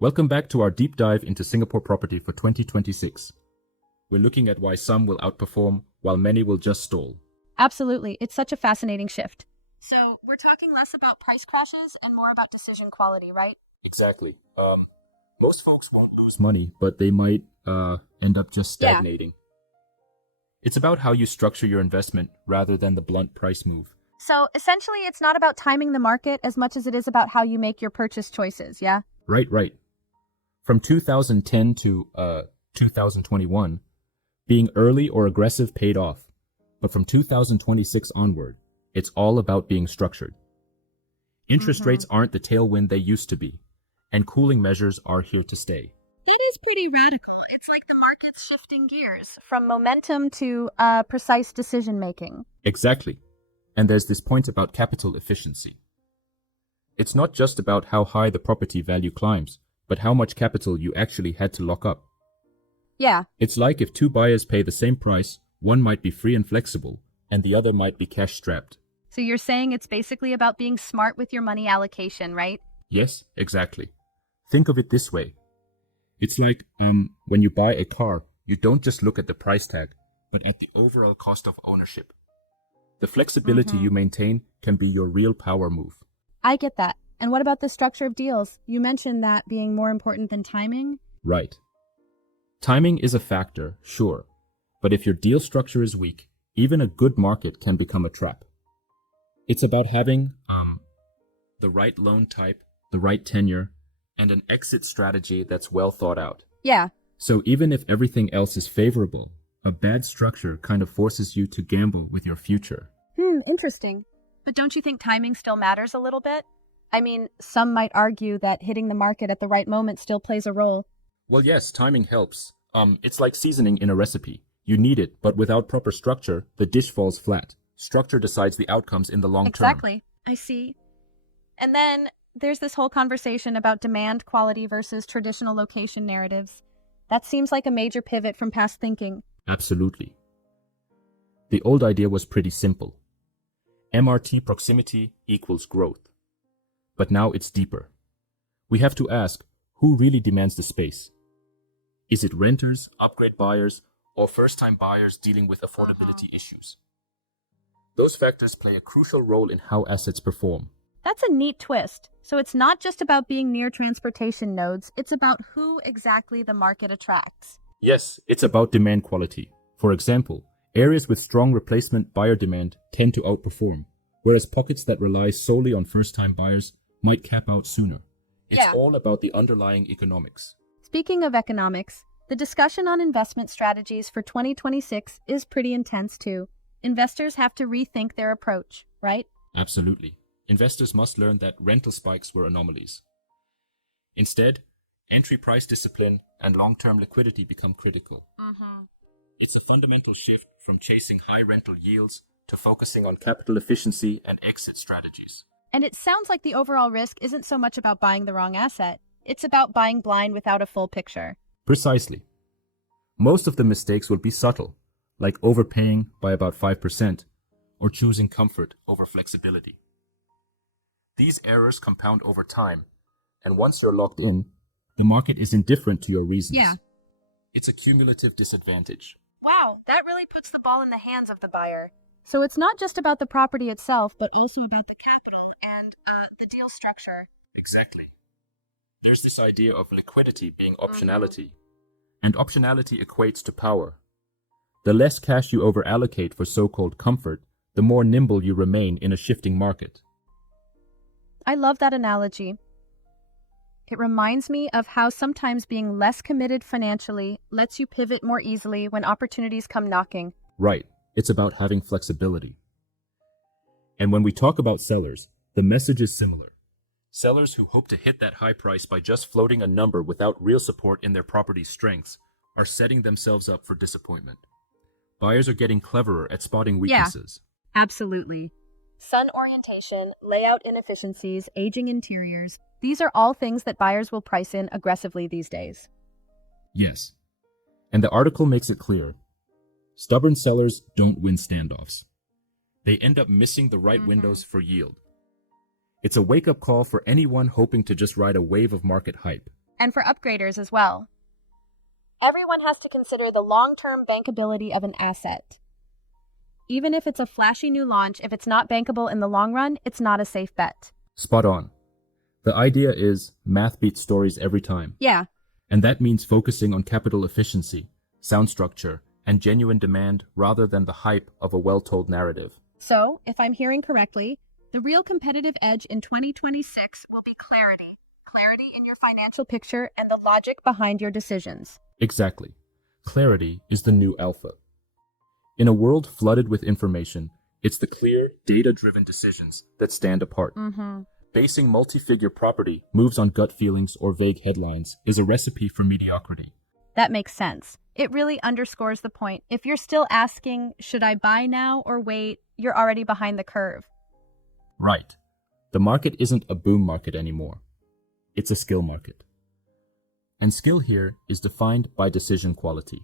Welcome back to our deep dive into Singapore property for 2026. We're looking at why some will outperform while many will just stall. Absolutely. It's such a fascinating shift. So, we're talking less about price crashes and more about decision quality, right? Exactly. Most folks won't lose money, but they might end up just Yeah. stagnating. It's about how you structure your investment rather than the blunt price move. So, essentially, it's not about timing the market as much as it is about how you make your purchase choices, yeah? Right. From 2010 to 2021, being early or aggressive paid off. But from 2026 onward, it's all about being structured. Interest rates aren't the tailwind they used to be, and cooling measures are here to stay. That is pretty radical. It's like the market's shifting gears from momentum to precise decision making. Exactly. And there's this point about capital efficiency. It's not just about how high the property value climbs, but how much capital you actually had to lock up. Yeah. It's like if two buyers pay the same price, one might be free and flexible, and the other might be cash strapped. So, you're saying it's basically about being smart with your money allocation, right? Yes, exactly. Think of it this way. It's like when you buy a car, you don't just look at the price tag, but at the overall cost of ownership. The flexibility you maintain can be your real power move. I get that. And what about the structure of deals? You mentioned that being more important than timing. Right. Timing is a factor, sure, but if your deal structure is weak, even a good market can become a trap. It's about having the right loan type, the right tenure, and an exit strategy that's well thought out. Yeah. So even if everything else is favorable, a bad structure kind of forces you to gamble with your future. Interesting. But don't you think timing still matters a little bit? I mean, some might argue that hitting the market at the right moment still plays a role. Well, yes, timing helps. It's like seasoning in a recipe. You need it, but without proper structure, the dish falls flat. Structure decides the outcomes in the long term. Exactly. I see. And then there's this whole conversation about demand quality versus traditional location narratives. That seems like a major pivot from past thinking. Absolutely. The old idea was pretty simple. MRT proximity equals growth. But now it's deeper. We have to ask, who really demands the space? Is it renters, upgrade buyers, or first-time buyers dealing with affordability issues? Those factors play a crucial role in how assets perform. That's a neat twist. So it's not just about being near transportation nodes, it's about who exactly the market attracts. Yes, it's about demand quality. For example, areas with strong replacement buyer demand tend to outperform, whereas pockets that rely solely on first-time buyers might cap out sooner. It's all about the underlying economics. Speaking of economics, the discussion on investment strategies for 2026 is pretty intense too. Investors have to rethink their approach, right? Absolutely. Investors must learn that rental spikes were anomalies. Instead, entry price discipline and long-term liquidity become critical. It's a fundamental shift from chasing high rental yields to focusing on capital efficiency and exit strategies. And it sounds like the overall risk isn't so much about buying the wrong asset. It's about buying blind without a full picture. Precisely. Most of the mistakes will be subtle, like overpaying by about 5% or choosing comfort over flexibility. These errors compound over time, and once you're locked in, the market is indifferent to your reasons. Yeah. It's a cumulative disadvantage. Wow, that really puts the ball in the hands of the buyer. So it's not just about the property itself, but also about the capital and the deal structure. Exactly. There's this idea of liquidity being optionality, and optionality equates to power. The less cash you overallocate for so-called comfort, the more nimble you remain in a shifting market. I love that analogy. It reminds me of how sometimes being less committed financially lets you pivot more easily when opportunities come knocking. Right. It's about having flexibility. And when we talk about sellers, the message is similar. Sellers who hope to hit that high price by just floating a number without real support in their property's strengths are setting themselves up for disappointment. Buyers are getting cleverer at spotting weaknesses. Absolutely. Sun orientation, layout inefficiencies, aging interiors. These are all things that buyers will price in aggressively these days. Yes. And the article makes it clear. Stubborn sellers don't win standoffs. They end up missing the right windows for yield. It's a wake-up call for anyone hoping to just ride a wave of market hype. and for upgraders as well. Everyone has to consider the long-term bankability of an asset. Even if it's a flashy new launch, if it's not bankable in the long run, it's not a safe bet. Spot on. The idea is math beats stories every time. Yeah. And that means focusing on capital efficiency, sound structure, and genuine demand rather than the hype of a well-told narrative. So, if I'm hearing correctly, the real competitive edge in 2026 will be clarity. Clarity in your financial picture and the logic behind your decisions. Exactly. Clarity is the new alpha. In a world flooded with information, it's the clear, data-driven decisions that stand apart. Basing multi-figure property moves on gut feelings or vague headlines is a recipe for mediocrity. That makes sense. It really underscores the point. If you're still asking, should I buy now or wait, you're already behind the curve. Right. The market isn't a boom market anymore. It's a skill market. And skill here is defined by decision quality.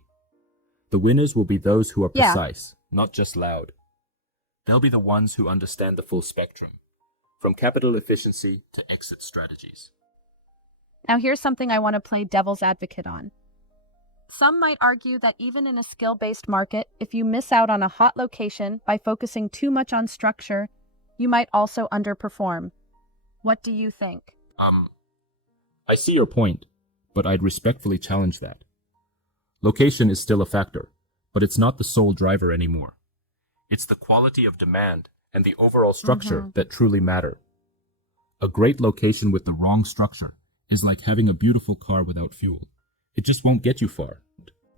The winners will be those who are precise, not just loud. They'll be the ones who understand the full spectrum, from capital efficiency to exit strategies. Now here's something I want to play devil's advocate on. Some might argue that even in a skill-based market, if you miss out on a hot location by focusing too much on structure, you might also underperform. What do you think? I see your point, but I'd respectfully challenge that. Location is still a factor, but it's not the sole driver anymore. It's the quality of demand and the overall structure that truly matter. A great location with the wrong structure is like having a beautiful car without fuel. It just won't get you far.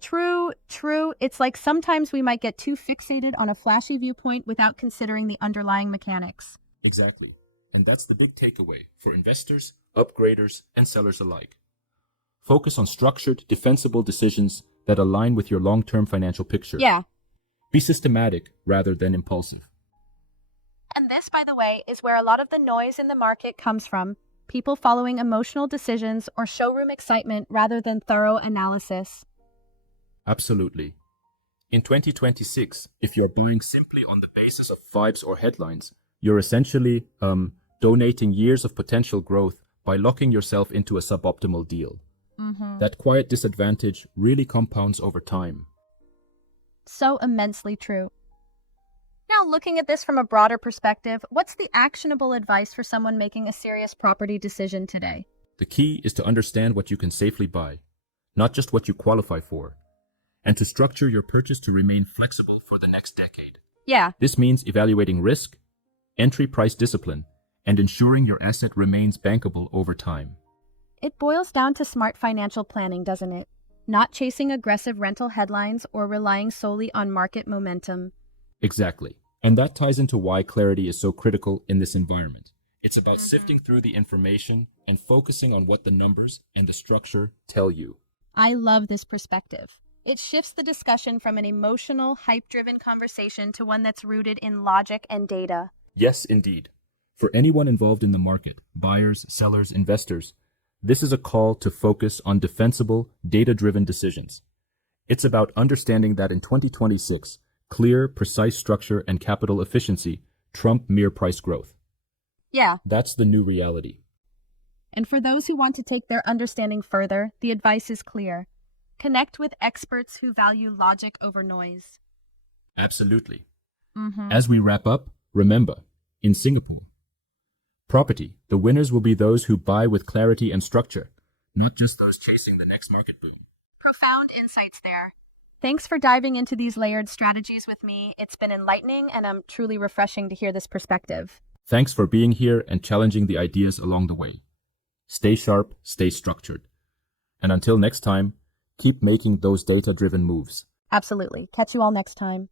True. It's like sometimes we might get too fixated on a flashy viewpoint without considering the underlying mechanics. Exactly. And that's the big takeaway for investors, upgraders, and sellers alike. Focus on structured, defensible decisions that align with your long-term financial picture. Yeah. Be systematic rather than impulsive. And this, by the way, is where a lot of the noise in the market comes from. People following emotional decisions or showroom excitement rather than thorough analysis. Absolutely. In 2026, if you're buying simply on the basis of vibes or headlines, you're essentially donating years of potential growth by locking yourself into a suboptimal deal. That quiet disadvantage really compounds over time. So immensely true. Now, looking at this from a broader perspective, what's the actionable advice for someone making a serious property decision today? The key is to understand what you can safely buy, not just what you qualify for, and to structure your purchase to remain flexible for the next decade. Yeah. This means evaluating risk, entry price discipline, and ensuring your asset remains bankable over time. It boils down to smart financial planning, doesn't it? Not chasing aggressive rental headlines or relying solely on market momentum. Exactly. And that ties into why clarity is so critical in this environment. It's about sifting through the information and focusing on what the numbers and the structure tell you. I love this perspective. It shifts the discussion from an emotional, hype-driven conversation to one that's rooted in logic and data. Yes, indeed. For anyone involved in the market, buyers, sellers, investors, this is a call to focus on defensible, data-driven decisions. It's about understanding that in 2026, clear, precise structure and capital efficiency trump mere price growth. Yeah. That's the new reality. And for those who want to take their understanding further, the advice is clear. Connect with experts who value logic over noise. Absolutely. As we wrap up, remember, in Singapore, property, the winners will be those who buy with clarity and structure, not just those chasing the next market boom. Profound insights there. Thanks for diving into these layered strategies with me. It's been enlightening and truly refreshing to hear this perspective. Thanks for being here and challenging the ideas along the way. Stay sharp, stay structured. And until next time, keep making those data-driven moves. Absolutely. Catch you all next time.